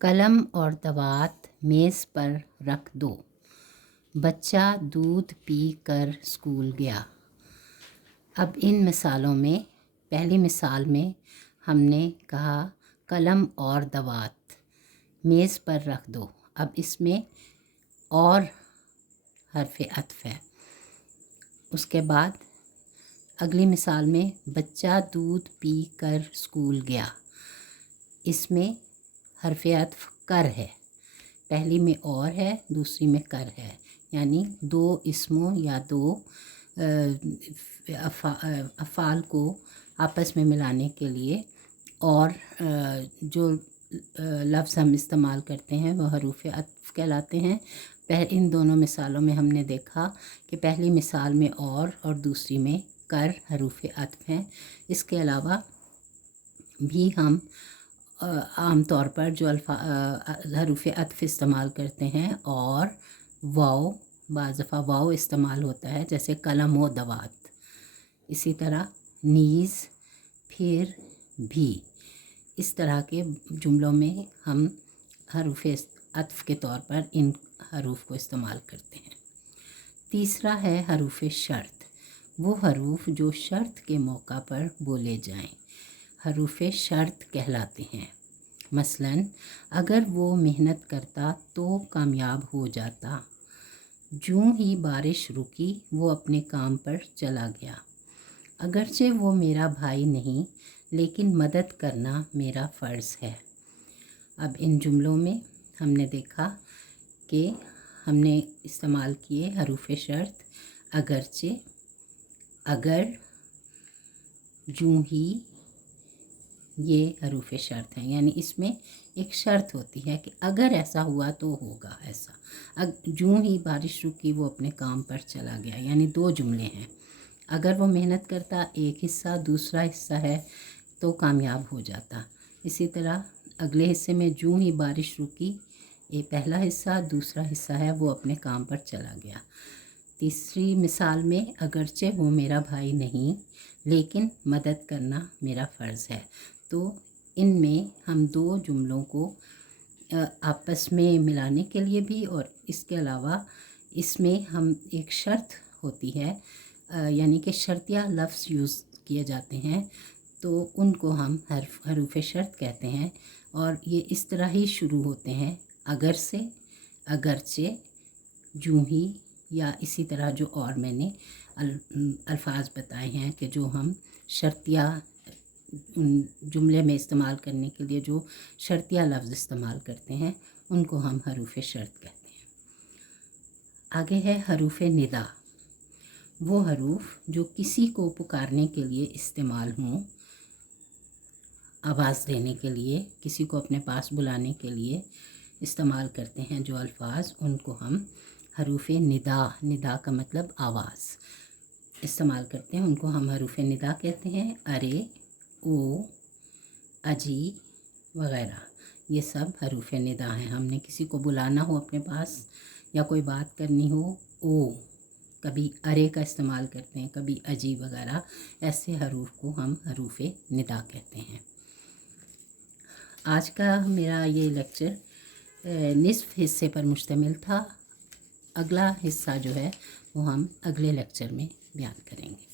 قلم اور دوات میز پر رکھ دو، بچہ دودھ پی کر اسکول گیا۔ اب ان مثالوں میں پہلی مثال میں ہم نے کہا قلم اور دوات میز پر رکھ دو۔ اب اس میں اور حرف عطف ہے۔ اس کے بعد اگلی مثال میں بچہ دودھ پی کر اسکول گیا، اس میں حرف عطف کر ہے۔ پہلی میں اور ہے، دوسری میں کر ہے، یعنی دو اسموں یا دو افعال کو آپس میں ملانے کے لیے اور جو لفظ ہم استعمال کرتے ہیں وہ حروف عطف کہلاتے ہیں۔ ان دونوں مثالوں میں ہم نے دیکھا کہ پہلی مثال میں اور دوسری میں کر حروف عطف ہیں۔ اس کے علاوہ بھی ہم عام طور پر جو حروف عطف استعمال کرتے ہیں اور واو، بعض دفعہ واو استعمال ہوتا ہے، جیسے قلم و دوات۔ اسی طرح نیز، پھر، بھی، اس طرح کے جملوں میں ہم حروف عطف کے طور پر ان حروف کو استعمال کرتے ہیں۔ تیسرا ہے حروف شرط، وہ حروف جو شرط کے موقع پر بولے جائیں، حروف شرط کہلاتے ہیں۔ مثلاً اگر وہ محنت کرتا تو کامیاب ہو جاتا، جوں ہی بارش رکی وہ اپنے کام پر چلا گیا، اگرچہ وہ میرا بھائی نہیں لیکن مدد کرنا میرا فرض ہے۔ اب ان جملوں میں ہم نے دیکھا کہ ہم نے استعمال کیے حروف شرط، اگرچہ، اگر، جوں ہی، یہ حروف شرط ہیں، یعنی اس میں ایک شرط ہوتی ہے کہ اگر ایسا ہوا تو ہوگا ایسا۔ جوں ہی بارش رکی وہ اپنے کام پر چلا گیا، یعنی دو جملے ہیں۔ اگر وہ محنت کرتا ایک حصہ، دوسرا حصہ ہے تو کامیاب ہو جاتا۔ اسی طرح اگلے حصے میں جوں ہی بارش رکی، یہ پہلا حصہ، دوسرا حصہ ہے وہ اپنے کام پر چلا گیا۔ تیسری مثال میں اگرچہ وہ میرا بھائی نہیں لیکن مدد کرنا میرا فرض ہے۔ تو ان میں ہم دو جملوں کو آپس میں ملانے کے لیے بھی، اور اس کے علاوہ اس میں ہم ایک شرط ہوتی ہے، یعنی کہ شرطیہ لفظ یوز کیے جاتے ہیں، تو ان کو ہم حروف شرط کہتے ہیں، اور یہ اس طرح ہی شروع ہوتے ہیں، اگر سے، اگرچہ، جوں ہی، یا اسی طرح جو اور میں نے الفاظ بتائے ہیں کہ جو ہم شرطیہ جملے میں استعمال کرنے کے لیے جو شرطیہ لفظ استعمال کرتے ہیں ان کو ہم حروف شرط کہتے ہیں۔ آگے ہے حروف ندا، وہ حروف جو کسی کو پکارنے کے لیے استعمال ہوں، آواز دینے کے لیے، کسی کو اپنے پاس بلانے کے لیے استعمال کرتے ہیں جو الفاظ، ان کو ہم حروف ندا، ندا کا مطلب آواز، استعمال کرتے ہیں، ان کو ہم حروف ندا کہتے ہیں۔ ارے، او، اجی وغیرہ یہ سب حروف ندا ہیں۔ ہم نے کسی کو بلانا ہو اپنے پاس یا کوئی بات کرنی ہو، او، کبھی ارے کا استعمال کرتے ہیں، کبھی اجی وغیرہ، ایسے حروف کو ہم حروف ندا کہتے ہیں۔ آج کا میرا یہ لیکچر نصف حصے پر مشتمل تھا۔ اگلا حصہ جو ہے وہ ہم اگلے لیکچر میں بیان کریں گے۔